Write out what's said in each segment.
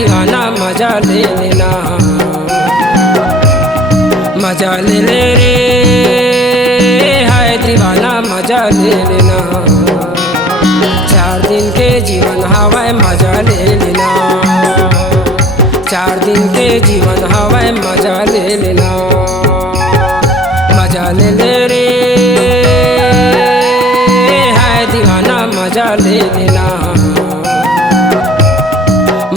दीवाना मजा ले लेना, मजा ले ले रे, हाय दीवाना मजा ले लेना। 4 दिन के जीवन हवाए मजा ले लेना, 4 दिन के जीवन हवाए मजा ले लेना, मजा ले ले रे, हाय दीवाना मजा ले लेना,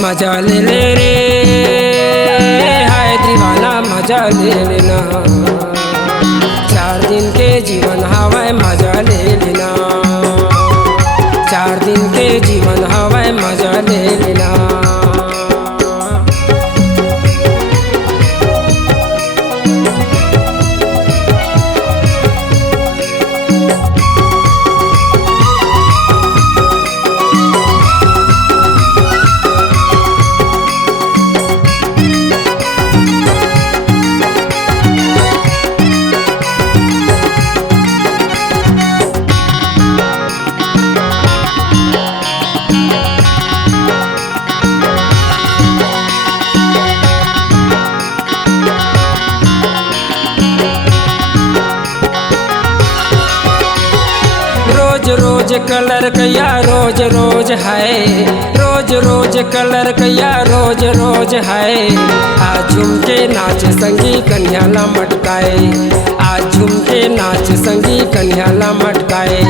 मजा ले ले रे, हाय दीवाना मजा ले लेना। 4 दिन के जीवन हवाए मजा ले लेना, 4 दिन के जीवन हवाए मजा ले लेना। रोज रोज कलर कया रोज रोज है, रोज रोज कलर कया रोज रोज है। आज झुमके नाच संगी कन्हैया मटकाए, आज झुमके नाच संगी कन्हैया मटकाए।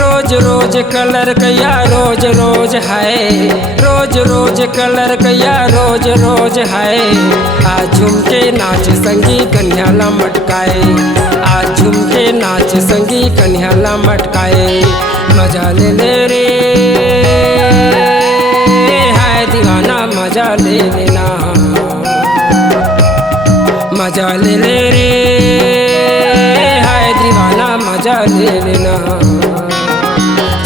रोज रोज कलर कया रोज रोज है, रोज रोज कलर कया रोज रोज है। आज झुमके नाच संगी कन्हैया मटकाए, आज झुमके नाच संगी कन्हैया मटकाए। मजा ले ले रे, हाय दीवाना मजा ले लेना, मजा ले ले रे, हाय दीवाना मजा ले लेना।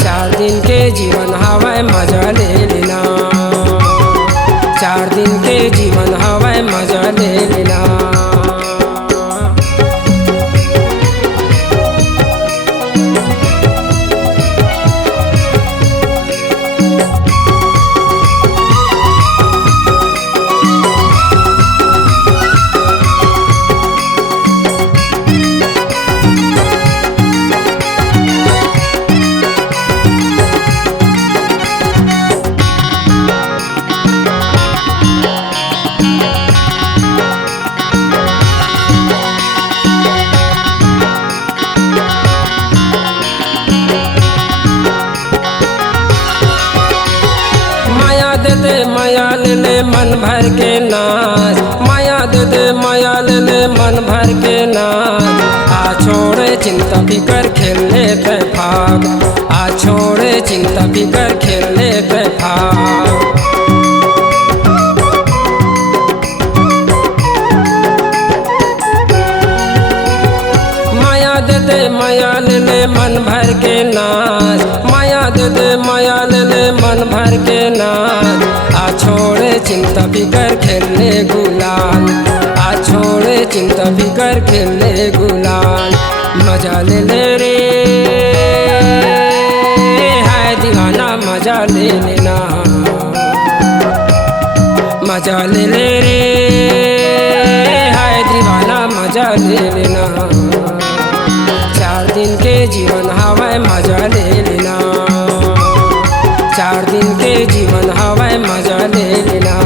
4 दिन के जीवन हवाए मजा ले लेना, 4 दिन के जीवन हवाए मजा ले लेना। दे माया ले ले मन भर के नाच, माया दे दे माया ले ले मन भर के नाच। आ छोड़े चिंता फिकर खेलने ते भाग, आ छोड़े चिंता फिकर खेलने ते भाग। माया दे दे माया ले ले मन भर के नाच, माया दे दे माया ले ले मन भर के नाच। आ छोड़े चिंता फिकर खेलने गुलाल, आ छोड़े चिंता फिकर खेलने गुलाल। मजा ले ले रे, हाय दीवाना मजा ले लेना, मजा ले ले रे, हाय दीवाना मजा ले लेना। 4 दिन के जीवन हवाए मजा ले लेना, 4 दिन के जीवन हवाए मजा ले लेना।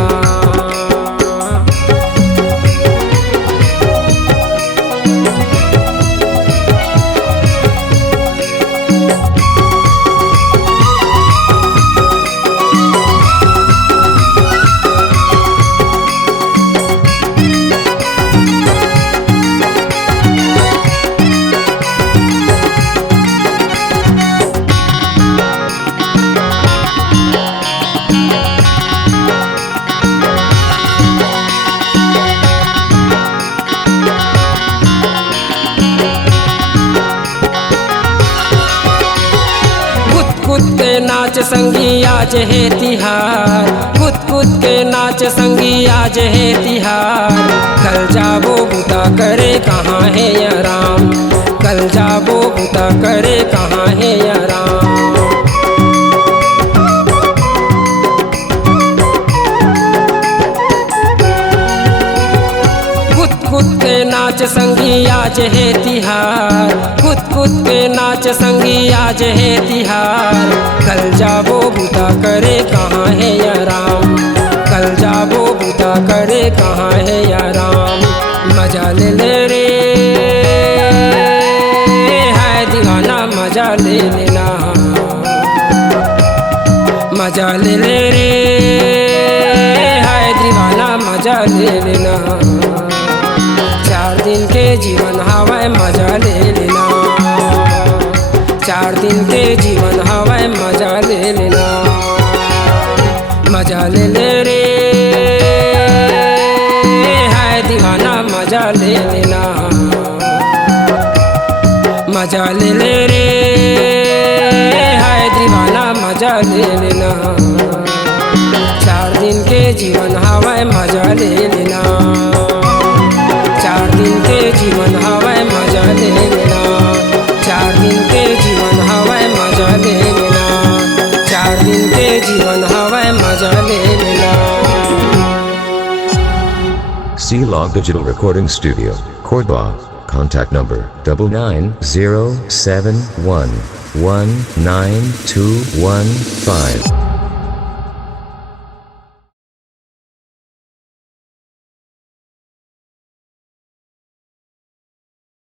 कूद के नाच संगी आज है तिहार, कूद कूद के नाच संगी आज है तिहार। कल जाबो बुता करे कहाँ है या राम, कल कल जाबो बुता करे कहाँ है आराम। कूद के नाच संगी आज है तिहार, कूद के नाच संगी आज है तिहार। कल जाबो बुता करे कहाँ है आराम, कल जाबो बुता करे कहाँ है आराम। मजा ले ले रे है दीवाना, मजा ले लेना, मजा ले ले रे है दीवाना, मजा ले लेना। 4 दिन के जीवन हवाए मजा ले लेना, 4 दिन के जीवन हवाए मजा ले लेना। मजा ले ले रे है दीवाना, मजा ले लेना, मजा ले ले रे है दीवाना, मजा ले लेना। 4 दिन के जीवन हवाए मजा ले लेना, 4 दिन के जीवन हवाए मजा ले लेना, 4 दिन के जीवन हवाए मजा ले लेना, 4 दिन के जीवन हवाए मजा ले लेना। C-Log Digital Recording Studio, Cordoba. Contact number 9907119215.